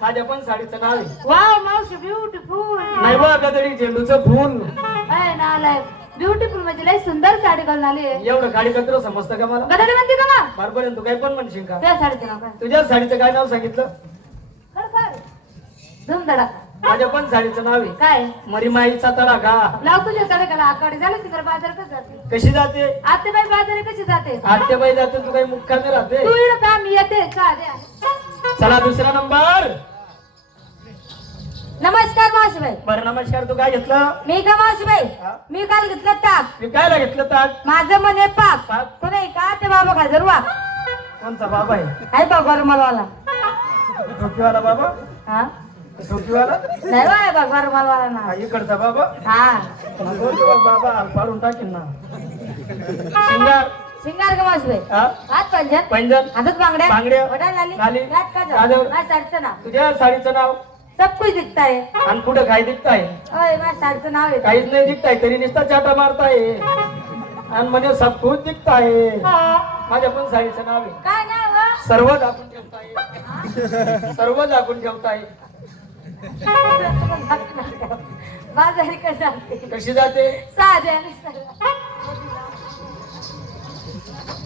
माझ्या पण साडीचं नाव आहे. वाव मावशी ब्युटिफुल नाही बा गदडी झेंडूचं फुल. आहे ना आलाय ब्युटिफुल म्हणजे लय सुंदर साडी घालून आली. आहे एवढं गाडी कत्र समजतं का मला? गदाडी म्हणते का ना बरोबर तू काय पण म्हणशील का? त्या साडीचं नाव काय? तुझ्या साडीचं काय नाव सांगितलं? खरं धुमधडाका माझ्या पण साडीचं नाव आहे. काय? मरीमाईचा तडाखा. लाव तुझ्या साडेकाला आकडे झालं तिकडे बाजार कसं जाते? कशी जाते? आतेबाई बाजारी कशी जाते? आत्याबाई जाते तू काही मुक्कामी राहते. तू इकडं का मी येते साध्या चला दुसरा नंबर. नमस्कार मावशीबाई. बरं नमस्कार. तू काय घेतलं? मी का मावशीबाई? हा? मी काल घेतलं ताक. विकायला घेतलं ताक? माझं मन आहे पाक. पाक? तो नाही का? ते बाबा खाजर वा. कोणता बाबा आहे? आहे बघ रुमालवाला टोपीवाला बाबा? हा? नाही आहे ना? हा इकडचा बाबा? हा. तुला बाबा हात पाडून टाकीन ना. शिंगार शिंगार का मावशीबाई? हा? हात पंजन. पैंजण हातात बांगड्या. लाली. नाव. तुझ्या साडीचं नाव? सब कुछ दिखता है। आणि पुढे काय दिसताय ओय माझ्या साडीचं नाव आहे काहीच नाही दिसताय तरी नुसता चाटा मारताय. आणि म्हणे सब कुछ दिसताय माझ्या पण साडीचं नाव आहे. काय नाव हो? सर्व दाखवून ठेवताय. सर्व दाखवून ठेवताय. बाजारी कसं जाते. कशी जाते? साध्या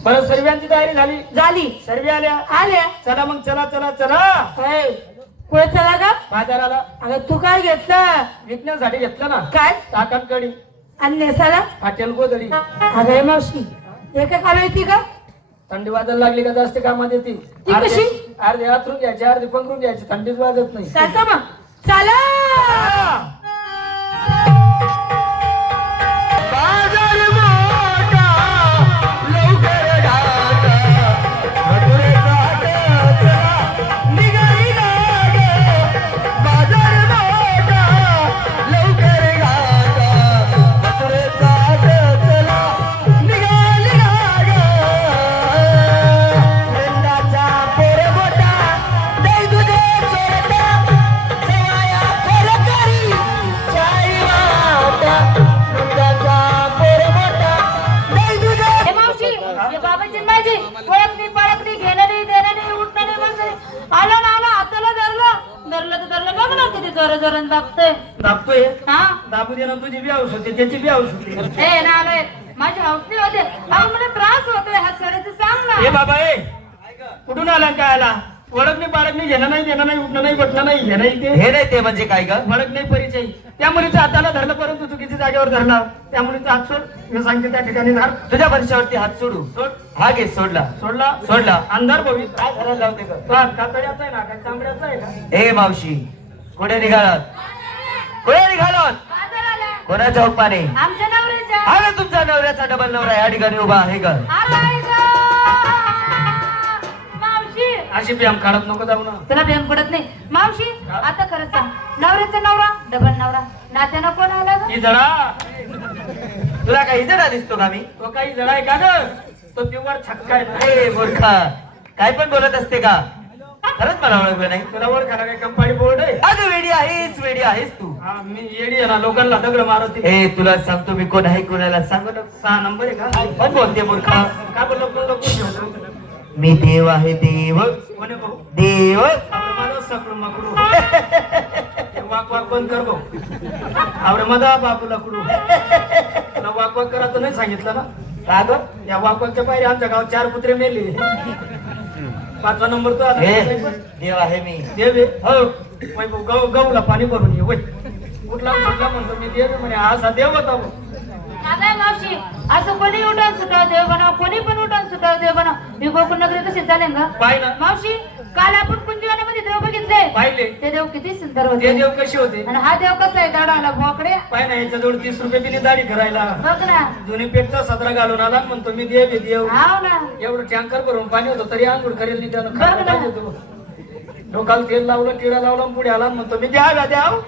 परत सर्व्यांची तयारी झाली? झाली. सर्वे आल्या? आल्या. चला मग चला चला चला. होय. पुढे चला का बाजाराला. अगं तू काय घेतलं? विकण्यासाठी घेतलं ना. काय? टाकणकडी आणि नेसाला फाटेल गोदडी. अगं हे मावशी हे काय येते का थंडी वाजायला लागली का जास्त कामात येते? ती कशी? अर्धे हातरून घ्यायचे अर्धे पंखरून घ्यायचे थंडीच वाजत नाही. चालतं मग. चला जोर जोरात दाबतोय. दाबतोय? हा? दाबू दे ना तुझी बी हाऊस होते त्याची बी हाऊस होते हे ना आलोय माझी हौसली होते. अहो मला त्रास होतोय हा सडेचं सांग हे ना बाबा ए. कुठून आला काय आला? ओळख नाही पाळख नाही घेणं नाही देणं नाही उठणं नाही बटणं नाही हे नाही ते. हे नाही ते म्हणजे काय ग? ओळख नाही परिचय. त्या मुलीच्या हाताला धरलं परंतु चुकीच्या जागेवर धरला. त्या मुलीचा हात सोड. मी सांगते त्या ठिकाणी धर. तुझ्या परिचयावरती हात सोडू. सोड. हा घे सोडला. सोडला? सोडला. अंधार भवित काय करायला लावते ग? तो हात कातड्याचा आहे ना काय तांबड्याचा आहे का ए मावशी कुठे निघालात? कुठे निघालात? आला कोणाच्या उपमाने आमच्या नवऱ्याच्या. हा ना तुमचा नवऱ्याचा डबल नवरा या ठिकाणी उभा आहे. मावशी. अशी बियाम काढत नको जाऊ ना. तुला प्रेम पडत नाही? मावशी आता खरंच सांग. नवऱ्याचा नवरा डबल नवरा. नात्यानं कोण आला? ही जडा तुला काही जडा दिसतो का मी? तो काही जडा आहे का ग? तो प्युअर छक्का आहे मूर्खा. काय पण बोलत असते का? खरंच मला ओळखलं नाही. तुला काय कंपाणी बोर्ड आहे? अगं वेडी आहेस वेडी आहेस तू. हा मी येडी आहे ना लोकांना दगड आहे. ए तुला सांगतो मी कोण आहे कोणाला सांगू नको. सहा नंबर आहे का पण बोलते मूर्खा? काय बोललो ठेवतो मी देव आहे देव. कोणी भाऊ? देव. सकडू मकडू. वाक वाक बंद कर भाऊ. आवडे माझा बापू लकडू. तुला वाक वाक करायचं नाही सांगितलं ना? का ग? या वाक वाकच्या पायरी आमच्या गावात चार कुत्रे मेले. पाचवा नंबर तो आता हे देव आहे मी. देव आहे. हो. गहूला पाणी भरून ये वय. कुठला म्हटला म्हणतो मी देव? आहे म्हणे असा देव होता. मावशी असं कोणी उठून सुटाव देव बनव कोणी पण उठून सुटाव देव बनव. मी गोकुळ नगरी कशी चालेल ना? मावशी काल आपण कुंजीवाण्यामध्ये देव बघितले. पाहिले. ते देव किती सुंदर ते होते देव कसे होते? आणि हा देव कसा आहे दाडाला भोकडे पाय ना याच्याजवळ तीस रुपये दिली दाढी करायला. बघ ना. जुनी पेटचा सदरा घालून आला आणि म्हणतो मी देव आहे देव हाव ना. एवढं टँकर भरून पाणी होतं तरी आंघोळ करेल नाही त्यानं. पाहिजे तो. डोकाला तेल लावलं किडा लावला आणि पुढे आला आणि म्हणतो मी द्या द्या द्याव.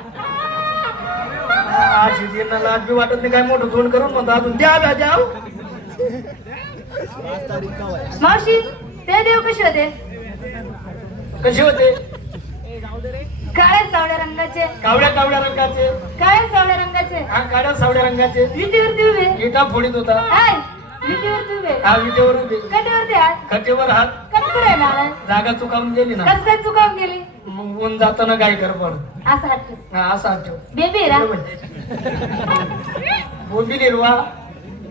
अशी लाज बी वाटत नाही काय मोठं तोंड करून म्हणतो अजून द्या द्या द्याव मावशी ते देव कसे होते? कसे होते? काळ्या सावळ्या रंगाचे. कावड्या कावड्या रंगाचे. काळ्या सावळ्या रंगाचे. हा काड्या सावड्या रंगाचे. विटीवरती उभे. इटा फोडीत होता. हाय विटीवरती उभे. हा विटेवर उभे. कटेवरती हात. कटेवर हात. कटकडे जागा चुकावून गेली ना. कस काय चुकावून गेली? मग ऊन जाताना काय कर पण? असं आठव हा, असं आठव बेबी रा बोंबी निर्वा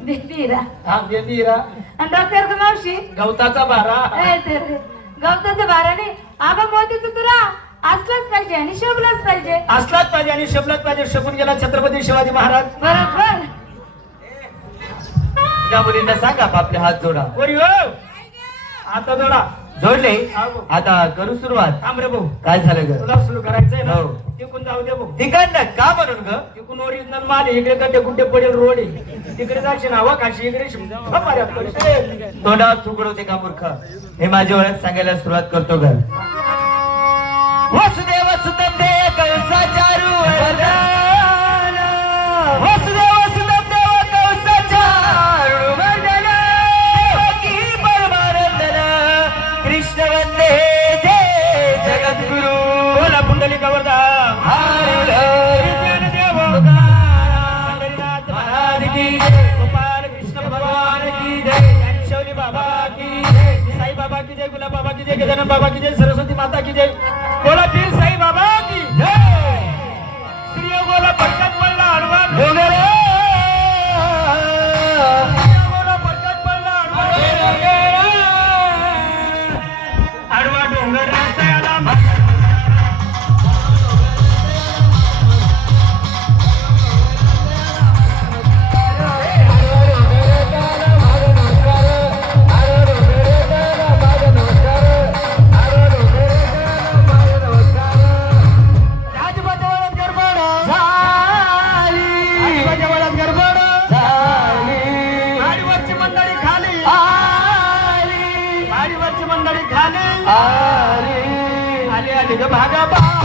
बेबी रा हा बेबी हिरा आणि डॉक्टर का मावशी? गवताचा बारा. ए ते रे. गवताचं बाराने अगं मोतीचं तुरा. असलाच पाहिजे आणि शोभलाच पाहिजे. असलाच पाहिजे आणि शबलाच पाहिजे. शपून गेला छत्रपती शिवाजी महाराज. बरोबर. त्या मुलींना सांगा आपले हात जोडा. कोरी हो. आता जोडा. जोडले. आता करू सुरुवात. थांब रे भाऊ. काय झालं ग? तुला सुरू करायचंय ना? हो. तिकून जाऊ दे भाऊ. तिकडनं का म्हणून ग? तिकून ओरिजिनल माल आहे. इकडे गड्डे गुड्डे पडेल रोड आहे. तिकडे जायचे ना हवा काशी इकडे शिम- माऱ्या पडते. तोंडावर तुकडवते का मूर्ख? हे माझी ओळख सांगायला सुरुवात करतो ग. जय बाबा की जय गजानन बाबा की जय सरस्वती माता की जय। बोला पीर साई बाबा आले आले ग भागा बा.